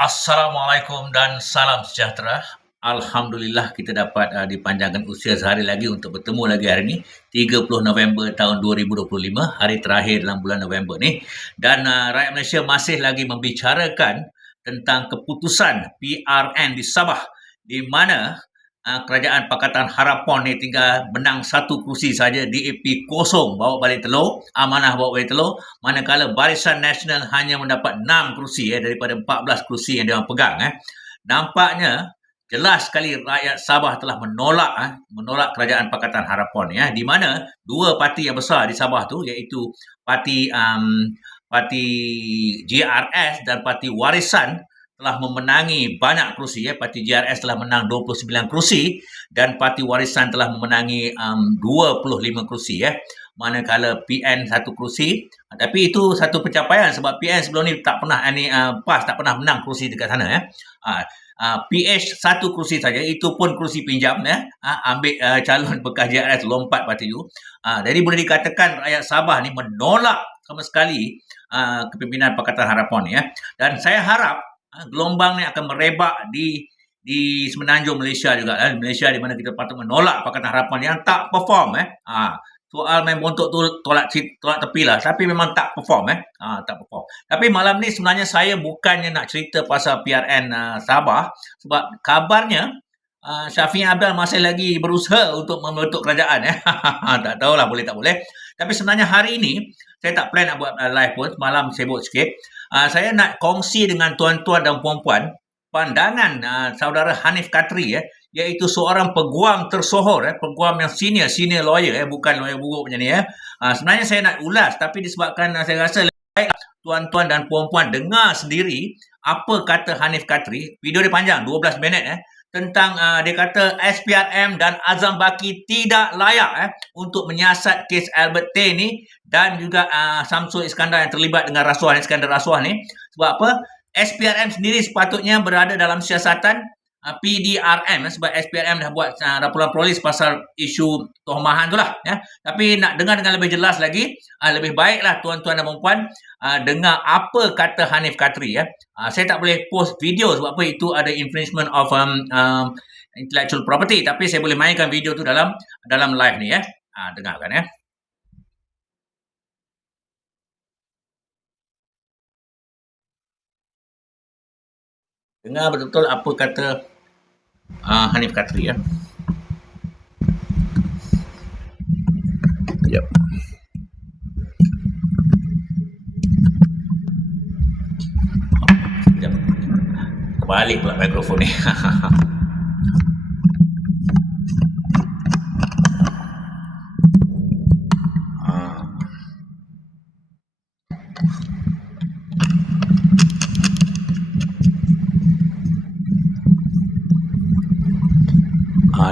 Assalamualaikum dan salam sejahtera. Alhamdulillah kita dapat uh, dipanjangkan usia sehari lagi untuk bertemu lagi hari ini 30 November tahun 2025 hari terakhir dalam bulan November ni dan uh, rakyat Malaysia masih lagi membicarakan tentang keputusan PRN di Sabah di mana uh, kerajaan Pakatan Harapan ni tinggal menang satu kursi saja DAP kosong bawa balik telur amanah bawa balik telur manakala Barisan Nasional hanya mendapat 6 kursi eh, daripada 14 kursi yang dia pegang eh. nampaknya jelas sekali rakyat Sabah telah menolak eh, menolak kerajaan Pakatan Harapan ni eh, di mana dua parti yang besar di Sabah tu iaitu parti um, parti GRS dan parti Warisan telah memenangi banyak kerusi ya. Parti GRS telah menang 29 kerusi dan parti Warisan telah memenangi um, 25 kerusi ya. Manakala PN satu kerusi. Tapi itu satu pencapaian sebab PN sebelum ni tak pernah ini uh, PAS tak pernah menang kerusi dekat sana ya. Uh, uh, PH satu kerusi saja. Itu pun kerusi pinjam ya. Uh, ambil uh, calon bekas GRS lompat parti itu uh, jadi boleh dikatakan rakyat Sabah ni menolak sama sekali uh, kepimpinan Pakatan Harapan ya. Dan saya harap Ha, gelombang ni akan merebak di di semenanjung Malaysia juga eh. Malaysia di mana kita patut menolak Pakatan Harapan yang tak perform eh. Ha, soal main bontok tu tolak tolak tepi lah tapi memang tak perform eh. Ha, tak perform. Tapi malam ni sebenarnya saya bukannya nak cerita pasal PRN uh, Sabah sebab kabarnya uh, Syafiq Abdul masih lagi berusaha untuk membentuk kerajaan eh. tak tahulah boleh tak boleh. Tapi sebenarnya hari ini saya tak plan nak buat uh, live pun malam sibuk sikit. Uh, saya nak kongsi dengan tuan-tuan dan puan-puan pandangan uh, saudara Hanif Katri eh, iaitu seorang peguam tersohor eh, peguam yang senior, senior lawyer eh, bukan lawyer buruk macam ni eh. Uh, sebenarnya saya nak ulas tapi disebabkan uh, saya rasa baik tuan-tuan dan puan-puan dengar sendiri apa kata Hanif Katri. Video dia panjang 12 minit eh tentang uh, dia kata SPRM dan Azam Baki tidak layak eh, untuk menyiasat kes Albert Tay ni dan juga uh, Samsul Iskandar yang terlibat dengan rasuah Iskandar rasuah ni. Sebab apa? SPRM sendiri sepatutnya berada dalam siasatan uh, PDRM eh, sebab SPRM dah buat uh, laporan polis pasal isu tohmahan tu lah ya. Tapi nak dengar dengan lebih jelas lagi, uh, lebih baiklah tuan-tuan dan puan uh, dengar apa kata Hanif Katri ya. Uh, saya tak boleh post video sebab apa itu ada infringement of um, um, intellectual property tapi saya boleh mainkan video tu dalam dalam live ni ya. Uh, dengarkan ya. Dengar betul-betul apa kata uh, Hanif Katri ya. Yep. Balik pula mikrofon ni.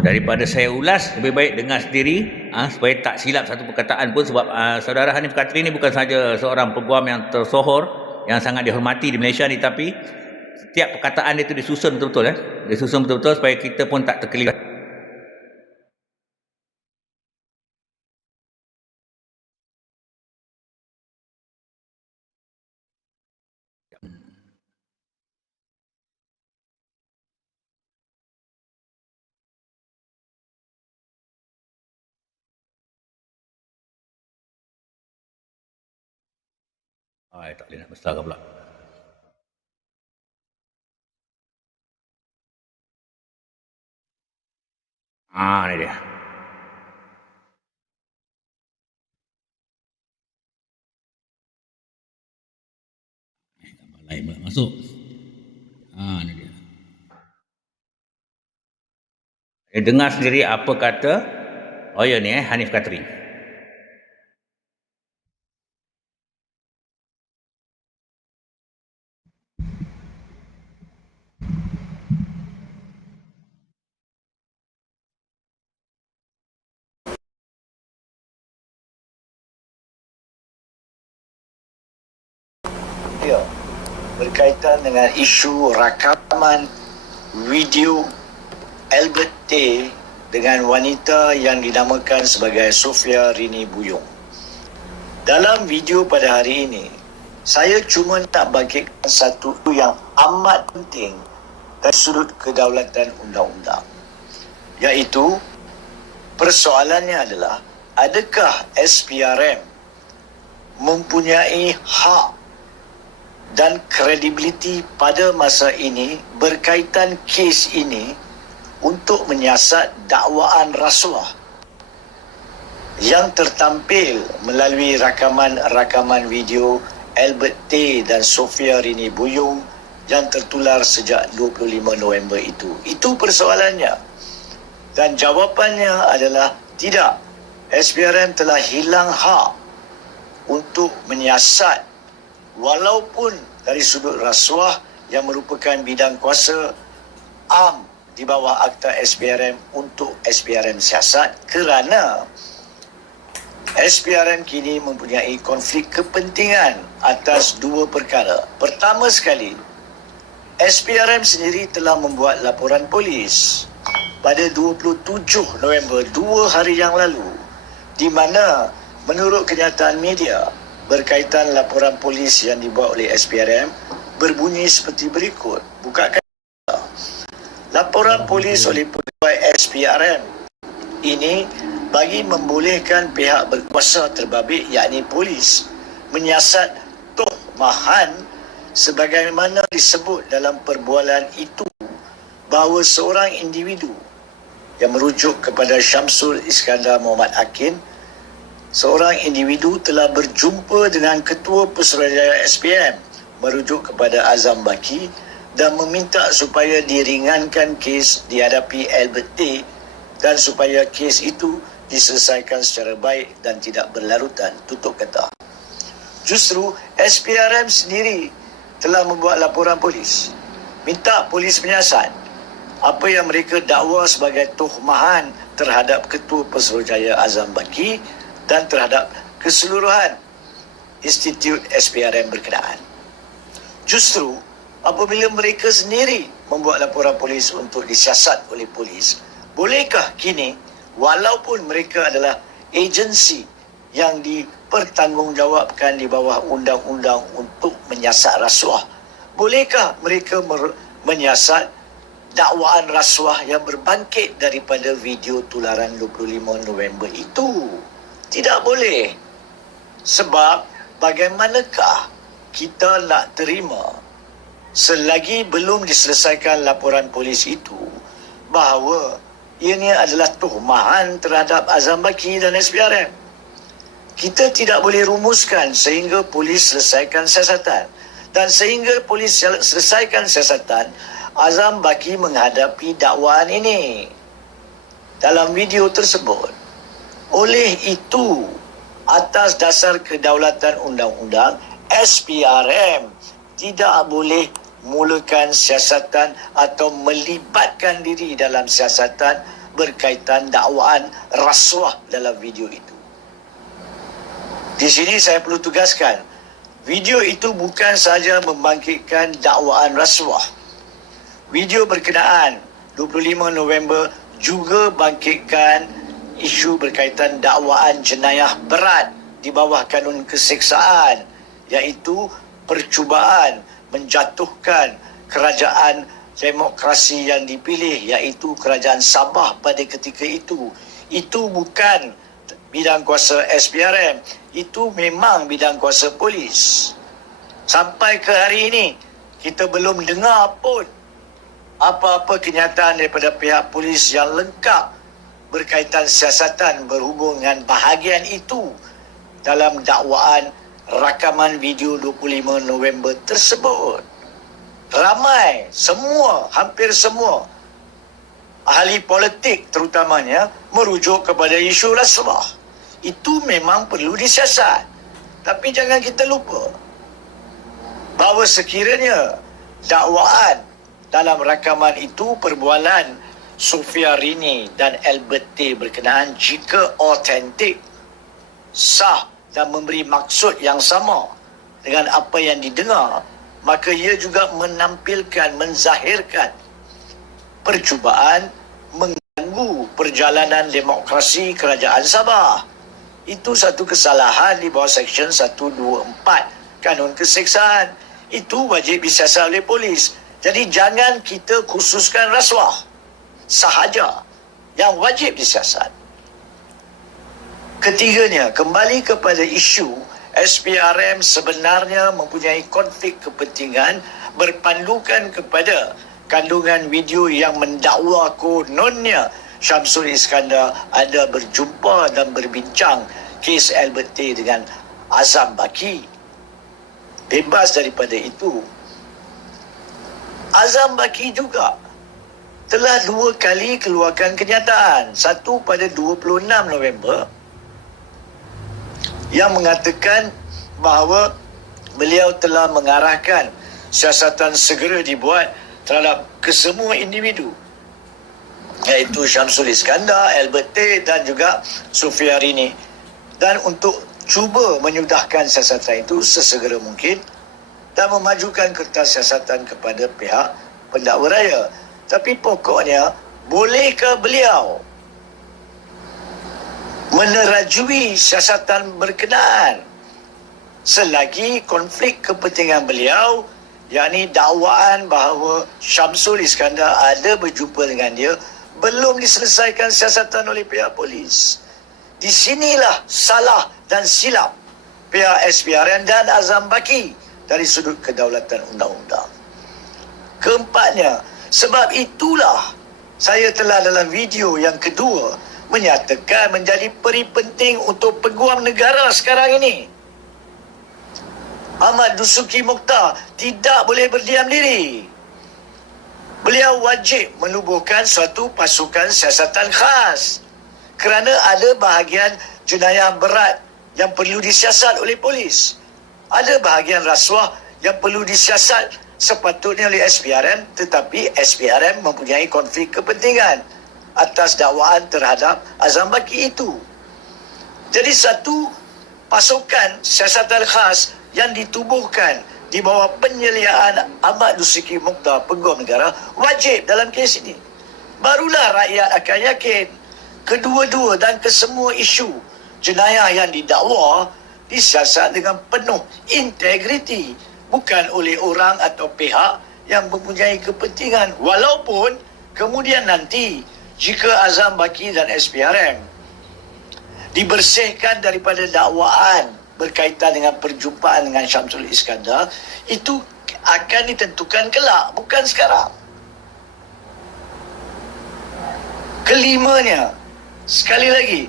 daripada saya ulas lebih baik dengar sendiri ha, supaya tak silap satu perkataan pun sebab ha, saudara Hanif Katri ni bukan saja seorang peguam yang tersohor yang sangat dihormati di Malaysia ni tapi setiap perkataan dia tu disusun betul-betul eh. Disusun betul-betul supaya kita pun tak terkeliru tak boleh nak besar pula. Ah, ni dia. Lain pula masuk. Ah, ni dia. Eh, dengar sendiri apa kata Oh ya ni eh Hanif Katri. dia berkaitan dengan isu rakaman video Albert T dengan wanita yang dinamakan sebagai Sofia Rini Buyung. Dalam video pada hari ini, Saya cuma nak bangkitkan satu yang amat penting dari sudut kedaulatan undang-undang. Iaitu persoalannya adalah adakah SPRM mempunyai hak dan kredibiliti pada masa ini berkaitan kes ini untuk menyiasat dakwaan rasuah yang tertampil melalui rakaman-rakaman video Albert T dan Sofia Rini Buyung yang tertular sejak 25 November itu. Itu persoalannya. Dan jawapannya adalah tidak. SPRM telah hilang hak untuk menyiasat walaupun dari sudut rasuah yang merupakan bidang kuasa am di bawah Akta SPRM untuk SPRM siasat kerana SPRM kini mempunyai konflik kepentingan atas dua perkara. Pertama sekali, SPRM sendiri telah membuat laporan polis pada 27 November, dua hari yang lalu, di mana menurut kenyataan media berkaitan laporan polis yang dibuat oleh SPRM berbunyi seperti berikut. Bukakan laporan polis oleh pegawai SPRM ini bagi membolehkan pihak berkuasa terbabit yakni polis menyiasat Tok Mahan sebagaimana disebut dalam perbualan itu bahawa seorang individu yang merujuk kepada Syamsul Iskandar Muhammad Akin seorang individu telah berjumpa dengan Ketua Pesuruhjaya SPM merujuk kepada Azam Baki dan meminta supaya diringankan kes dihadapi Albert T dan supaya kes itu diselesaikan secara baik dan tidak berlarutan tutup kata. Justru SPRM sendiri telah membuat laporan polis minta polis menyiasat apa yang mereka dakwa sebagai tuhmahan terhadap Ketua Pesuruhjaya Azam Baki dan terhadap keseluruhan Institut SPRM berkenaan. Justru apabila mereka sendiri membuat laporan polis untuk disiasat oleh polis, bolehkah kini walaupun mereka adalah agensi yang dipertanggungjawabkan di bawah undang-undang untuk menyiasat rasuah. Bolehkah mereka mer- menyiasat dakwaan rasuah yang berbangkit daripada video tularan 25 November itu? Tidak boleh. Sebab bagaimanakah kita nak terima selagi belum diselesaikan laporan polis itu bahawa ini adalah tuhmahan terhadap Azam Baki dan SPRM. Kita tidak boleh rumuskan sehingga polis selesaikan siasatan. Dan sehingga polis sel- selesaikan siasatan, Azam Baki menghadapi dakwaan ini. Dalam video tersebut, oleh itu, atas dasar kedaulatan undang-undang, SPRM tidak boleh mulakan siasatan atau melibatkan diri dalam siasatan berkaitan dakwaan rasuah dalam video itu. Di sini saya perlu tugaskan, video itu bukan sahaja membangkitkan dakwaan rasuah. Video berkenaan 25 November juga bangkitkan isu berkaitan dakwaan jenayah berat di bawah kanun keseksaan iaitu percubaan menjatuhkan kerajaan demokrasi yang dipilih iaitu kerajaan Sabah pada ketika itu. Itu bukan bidang kuasa SPRM, itu memang bidang kuasa polis. Sampai ke hari ini kita belum dengar pun apa-apa kenyataan daripada pihak polis yang lengkap berkaitan siasatan berhubung dengan bahagian itu dalam dakwaan rakaman video 25 November tersebut. Ramai, semua, hampir semua ahli politik terutamanya merujuk kepada isu rasuah. Itu memang perlu disiasat. Tapi jangan kita lupa bahawa sekiranya dakwaan dalam rakaman itu perbualan Sofia Rini dan Albert T berkenaan jika autentik, sah dan memberi maksud yang sama dengan apa yang didengar, maka ia juga menampilkan, menzahirkan percubaan mengganggu perjalanan demokrasi kerajaan Sabah. Itu satu kesalahan di bawah Seksyen 124 kanun keseksaan. Itu wajib disiasat oleh polis. Jadi jangan kita khususkan rasuah sahaja yang wajib disiasat. Ketiganya, kembali kepada isu SPRM sebenarnya mempunyai konflik kepentingan berpandukan kepada kandungan video yang mendakwa kononnya Syamsul Iskandar ada berjumpa dan berbincang kes Albert T dengan Azam Baki. Bebas daripada itu, Azam Baki juga telah dua kali keluarkan kenyataan. Satu pada 26 November yang mengatakan bahawa beliau telah mengarahkan siasatan segera dibuat terhadap kesemua individu iaitu Syamsul Iskandar, Albert T dan juga Sufiarini dan untuk cuba menyudahkan siasatan itu sesegera mungkin dan memajukan kertas siasatan kepada pihak pendakwa raya. Tapi pokoknya, bolehkah beliau menerajui siasatan berkenaan selagi konflik kepentingan beliau yakni dakwaan bahawa Syamsul Iskandar ada berjumpa dengan dia belum diselesaikan siasatan oleh pihak polis. Di sinilah salah dan silap pihak SPRN dan Azam Baki dari sudut kedaulatan undang-undang. Keempatnya, sebab itulah saya telah dalam video yang kedua menyatakan menjadi peri penting untuk peguam negara sekarang ini. Ahmad Dusuki Mokhtar tidak boleh berdiam diri. Beliau wajib menubuhkan suatu pasukan siasatan khas kerana ada bahagian jenayah berat yang perlu disiasat oleh polis. Ada bahagian rasuah yang perlu disiasat sepatutnya oleh SPRM tetapi SPRM mempunyai konflik kepentingan atas dakwaan terhadap Azam Baki itu. Jadi satu pasukan siasatan khas yang ditubuhkan di bawah penyeliaan Ahmad Dusiki Mukhtar Peguam Negara wajib dalam kes ini. Barulah rakyat akan yakin kedua-dua dan kesemua isu jenayah yang didakwa disiasat dengan penuh integriti bukan oleh orang atau pihak yang mempunyai kepentingan. Walaupun kemudian nanti jika Azam Baki dan SPRM dibersihkan daripada dakwaan berkaitan dengan perjumpaan dengan Syamsul Iskandar itu akan ditentukan kelak bukan sekarang. Kelimanya sekali lagi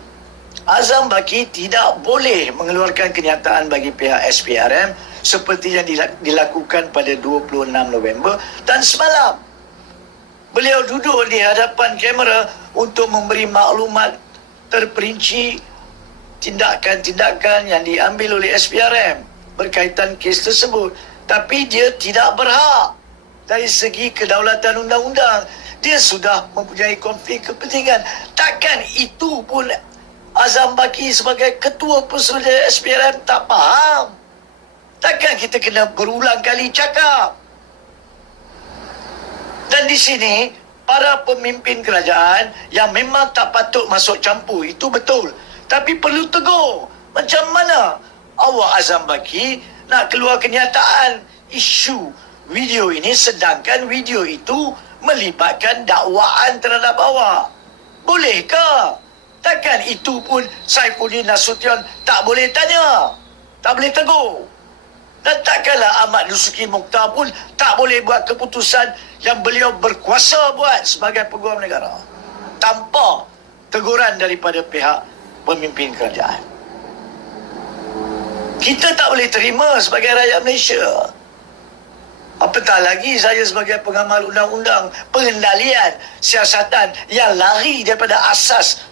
Azam Baki tidak boleh mengeluarkan kenyataan bagi pihak SPRM seperti yang dilakukan pada 26 November dan semalam. Beliau duduk di hadapan kamera untuk memberi maklumat terperinci tindakan-tindakan yang diambil oleh SPRM berkaitan kes tersebut. Tapi dia tidak berhak. Dari segi kedaulatan undang-undang dia sudah mempunyai konflik kepentingan. Takkan itu pun Azam Baki sebagai ketua persatuan SPRM tak faham. Takkan kita kena berulang kali cakap. Dan di sini, para pemimpin kerajaan yang memang tak patut masuk campur, itu betul. Tapi perlu tegur. Macam mana awak Azam Baki nak keluar kenyataan isu video ini sedangkan video itu melibatkan dakwaan terhadap awak. Bolehkah? Takkan itu pun Saifuddin Nasution tak boleh tanya. Tak boleh tegur. Dan takkanlah Ahmad Lusuki Mukhtar pun tak boleh buat keputusan yang beliau berkuasa buat sebagai peguam negara. Tanpa teguran daripada pihak pemimpin kerajaan. Kita tak boleh terima sebagai rakyat Malaysia. Apatah lagi saya sebagai pengamal undang-undang pengendalian siasatan yang lari daripada asas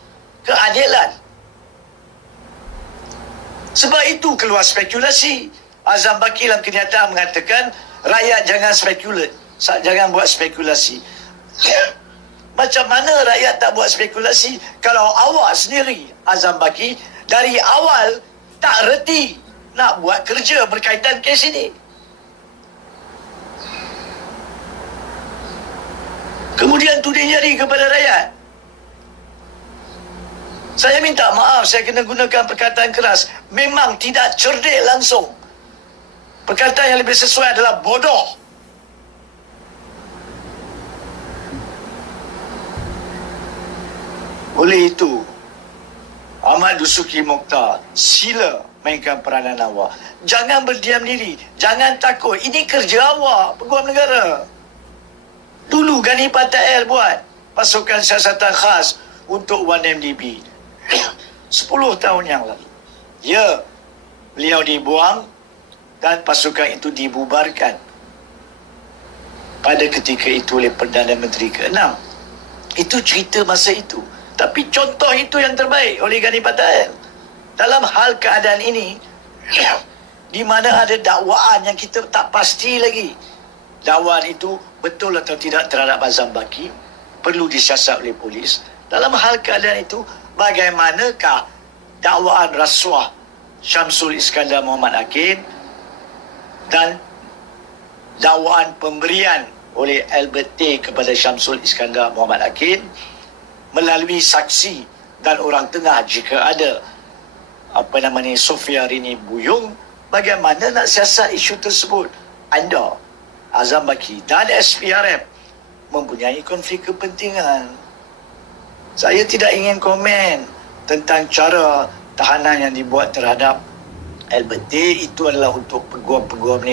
keadilan. Sebab itu keluar spekulasi. Azam Baki dalam kenyataan mengatakan rakyat jangan spekulat. Jangan buat spekulasi. Macam mana rakyat tak buat spekulasi kalau awak sendiri Azam Baki dari awal tak reti nak buat kerja berkaitan kes ini. Kemudian tuding jari kepada rakyat. Saya minta maaf saya kena gunakan perkataan keras. Memang tidak cerdik langsung. Perkataan yang lebih sesuai adalah bodoh. Oleh itu, Ahmad Dusuki Mokhtar, sila mainkan peranan awak. Jangan berdiam diri. Jangan takut. Ini kerja awak, peguam negara. Dulu Gani Patael buat pasukan siasatan khas untuk 1MDB. 10 tahun yang lalu. Ya, beliau dibuang dan pasukan itu dibubarkan. Pada ketika itu oleh Perdana Menteri ke-6. Itu cerita masa itu. Tapi contoh itu yang terbaik oleh Gani Patael. Dalam hal keadaan ini, di mana ada dakwaan yang kita tak pasti lagi. Dakwaan itu betul atau tidak terhadap Azam Baki, perlu disiasat oleh polis. Dalam hal keadaan itu, bagaimanakah dakwaan rasuah Syamsul Iskandar Muhammad Akin dan dakwaan pemberian oleh Albert T kepada Syamsul Iskandar Muhammad Akin melalui saksi dan orang tengah jika ada apa nama ni Sofia Rini Buyung bagaimana nak siasat isu tersebut? Anda Azam Baki dan SPRM mempunyai konflik kepentingan. Saya tidak ingin komen tentang cara tahanan yang dibuat terhadap Albert T itu adalah untuk peguam-peguam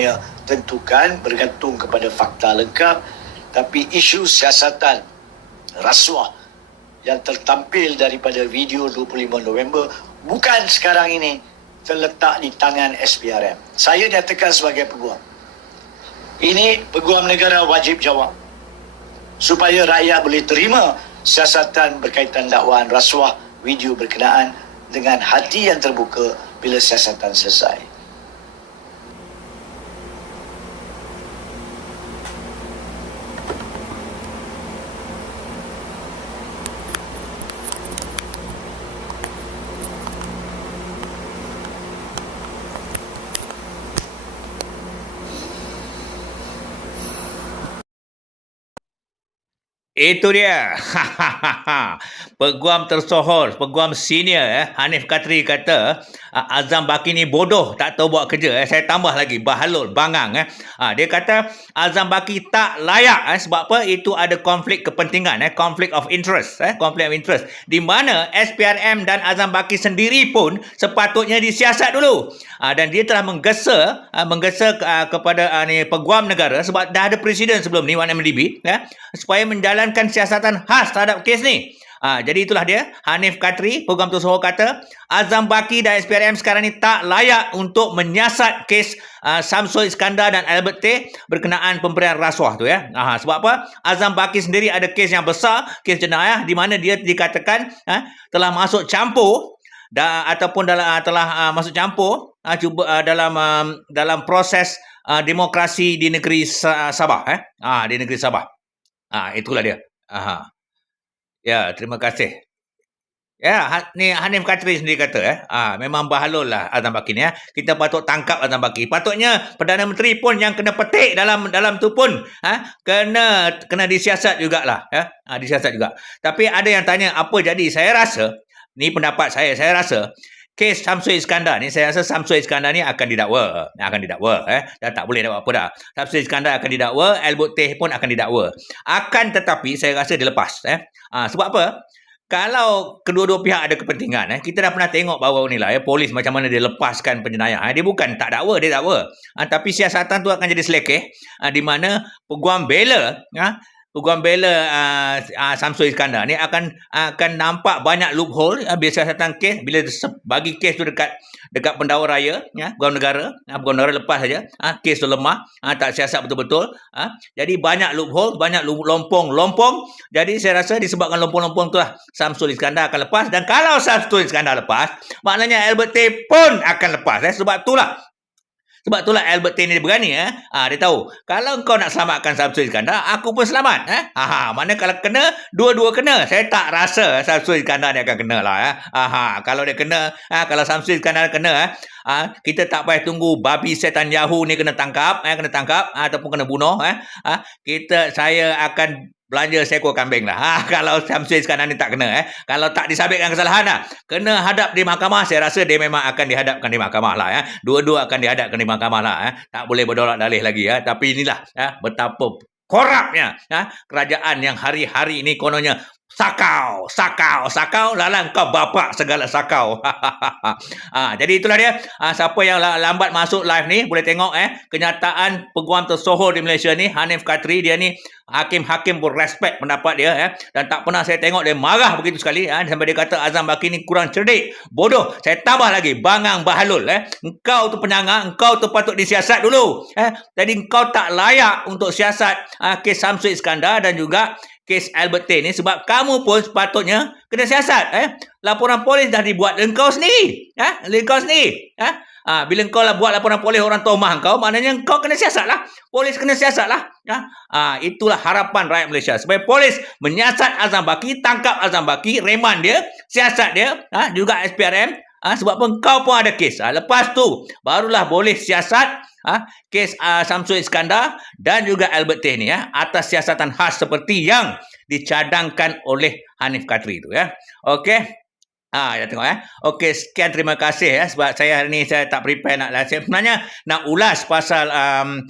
tentukan bergantung kepada fakta lengkap tapi isu siasatan rasuah yang tertampil daripada video 25 November bukan sekarang ini terletak di tangan SPRM. Saya nyatakan sebagai peguam. Ini peguam negara wajib jawab. Supaya rakyat boleh terima siasatan berkaitan dakwaan rasuah video berkenaan dengan hati yang terbuka bila siasatan selesai. Itu dia. peguam tersohor, peguam senior eh, Hanif Katri kata Azam Baki ni bodoh, tak tahu buat kerja. Eh. Saya tambah lagi, bahalul, bangang. Eh. Ha, dia kata Azam Baki tak layak eh, sebab apa? Itu ada konflik kepentingan, eh, conflict of interest. Eh, conflict of interest. Di mana SPRM dan Azam Baki sendiri pun sepatutnya disiasat dulu. Ha, dan dia telah menggesa, ha, menggesa uh, kepada uh, ni, peguam negara sebab dah ada presiden sebelum ni, 1MDB. Eh, supaya menjalankan siasatan khas terhadap kes ni. Ha, jadi itulah dia. Hanif Katri, program tu Soho kata, Azam Baki dan SPRM sekarang ni tak layak untuk menyiasat kes uh, Samsul Iskandar dan Albert T berkenaan pemberian rasuah tu ya. Ha, sebab apa? Azam Baki sendiri ada kes yang besar, kes jenayah di mana dia dikatakan ha, telah masuk campur da, ataupun dalam uh, telah uh, masuk campur uh, cuba uh, dalam uh, dalam proses uh, demokrasi di negeri Sabah eh. Ha, di negeri Sabah. Ah, itulah dia. Aha. Ya, terima kasih. Ya, ha, ni Hanif Katri sendiri kata eh. Ah, memang bahalul lah Azam Baki ni ya. Kita patut tangkap Azam Baki. Patutnya Perdana Menteri pun yang kena petik dalam dalam tu pun ha, kena kena disiasat jugalah ya. Ha, disiasat juga. Tapi ada yang tanya apa jadi? Saya rasa ni pendapat saya. Saya rasa kes Samsul Iskandar ni saya rasa Samsul Iskandar ni akan didakwa. Akan didakwa eh. Dah tak boleh dapat apa dah. Samsul Iskandar akan didakwa Albert Teh pun akan didakwa. Akan tetapi saya rasa dia lepas eh. Ha, sebab apa? Kalau kedua-dua pihak ada kepentingan eh kita dah pernah tengok bahawa ni lah eh polis macam mana dia lepaskan penjenayah eh, dia bukan tak dakwa dia dakwa. Ha, tapi siasatan tu akan jadi selekeh ha, di mana peguam bela ha, peguam bela uh, uh, Samsul Iskandar ni akan akan nampak banyak loophole uh, bila siasatan kes bila bagi kes tu dekat dekat pendakwa raya ya peguam negara uh, peguam negara lepas saja uh, kes tu lemah uh, tak siasat betul-betul uh, jadi banyak loophole banyak lompong-lompong jadi saya rasa disebabkan lompong-lompong tu lah Samsul Iskandar akan lepas. Dan kalau Samsul Iskandar lepas maknanya Albert Tay pun akan lepas. Eh sebab itulah sebab itulah Albert Tay ni dia berani eh. Ha, dia tahu. Kalau kau nak selamatkan Samsul Iskandar, aku pun selamat eh. Ha, mana kalau kena, dua-dua kena. Saya tak rasa Samsul Iskandar ni akan kena lah eh. Ha, kalau dia kena, ha, kalau Samsul Iskandar kena eh. Ha, kita tak payah tunggu babi setan Yahoo ni kena tangkap, eh, kena tangkap ha, ataupun kena bunuh. Eh. Ha, kita, saya akan belanja seekor kambing lah. Ha, kalau Syamsul Iskandar ni tak kena eh. Kalau tak disabitkan kesalahan lah. Kena hadap di mahkamah, saya rasa dia memang akan dihadapkan di mahkamah lah. Eh. Dua-dua akan dihadapkan di mahkamah lah. Eh. Tak boleh berdolak dalih lagi. Eh. Tapi inilah eh, betapa korapnya eh, kerajaan yang hari-hari ini kononnya sakau, sakau, sakau, lalang kau bapak segala sakau. ha, jadi itulah dia. Ha, siapa yang lambat masuk live ni boleh tengok eh kenyataan peguam tersohor di Malaysia ni Hanif Katri dia ni hakim-hakim pun respect pendapat dia eh dan tak pernah saya tengok dia marah begitu sekali eh sampai dia kata Azam Baki ni kurang cerdik, bodoh. Saya tambah lagi bangang bahalul eh. Engkau tu penyangga, engkau tu patut disiasat dulu eh. Jadi engkau tak layak untuk siasat uh, kes Samsul Iskandar dan juga kes Albert Tay ni sebab kamu pun sepatutnya kena siasat eh? Laporan polis dah dibuat engkau sendiri eh? Engkau sendiri eh? Ha, bila engkau lah buat laporan polis orang tomah engkau maknanya engkau kena siasat lah. Polis kena siasat lah ya? ha, itulah harapan rakyat Malaysia. Supaya polis menyiasat Azam Baki tangkap Azam Baki reman dia siasat dia ha, juga SPRM ha, sebab pun kau pun ada kes ha, lepas tu barulah boleh siasat ha, kes uh, Samsul Iskandar dan juga Albert Tay ni ya atas siasatan khas seperti yang dicadangkan oleh Hanif Katri itu ya. Okey. Ha, ya tengok ya. Okey, sekian terima kasih ya sebab saya hari ni saya tak prepare nak lah. Sebenarnya nak ulas pasal um,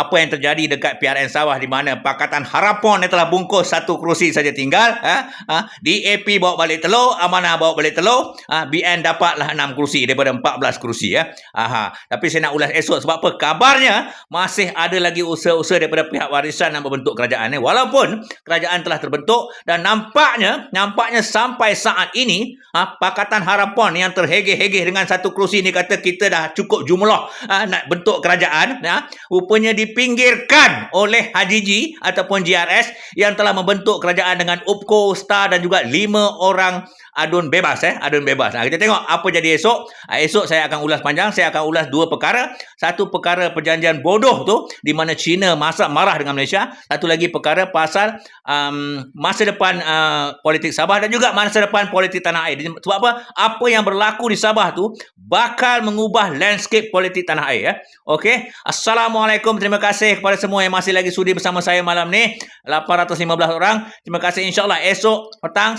apa yang terjadi dekat PRN Sawah di mana Pakatan Harapan yang telah bungkus satu kerusi saja tinggal ha? Ha? DAP bawa balik telur Amanah bawa balik telur ha? BN dapatlah enam kerusi daripada 14 kerusi ya. Aha. tapi saya nak ulas esok sebab apa kabarnya masih ada lagi usaha-usaha daripada pihak warisan yang membentuk kerajaan ni walaupun kerajaan telah terbentuk dan nampaknya nampaknya sampai saat ini ha? Pakatan Harapan yang terhege-hege dengan satu kerusi ni kata kita dah cukup jumlah ha? nak bentuk kerajaan ya? rupanya di dipinggirkan oleh HGG ataupun GRS yang telah membentuk kerajaan dengan UPCO, STAR dan juga lima orang adun bebas eh. Adun bebas. Nah, kita tengok apa jadi esok. Ah, esok saya akan ulas panjang saya akan ulas dua perkara. Satu perkara perjanjian bodoh tu di mana China masa marah dengan Malaysia. Satu lagi perkara pasal um, masa depan uh, politik Sabah dan juga masa depan politik tanah air. Sebab apa? Apa yang berlaku di Sabah tu bakal mengubah landscape politik tanah air ya okey? Assalamualaikum. Terima kasih kepada semua yang masih lagi sudi bersama saya malam ni. 815 orang. Terima kasih. Insyaallah esok petang saya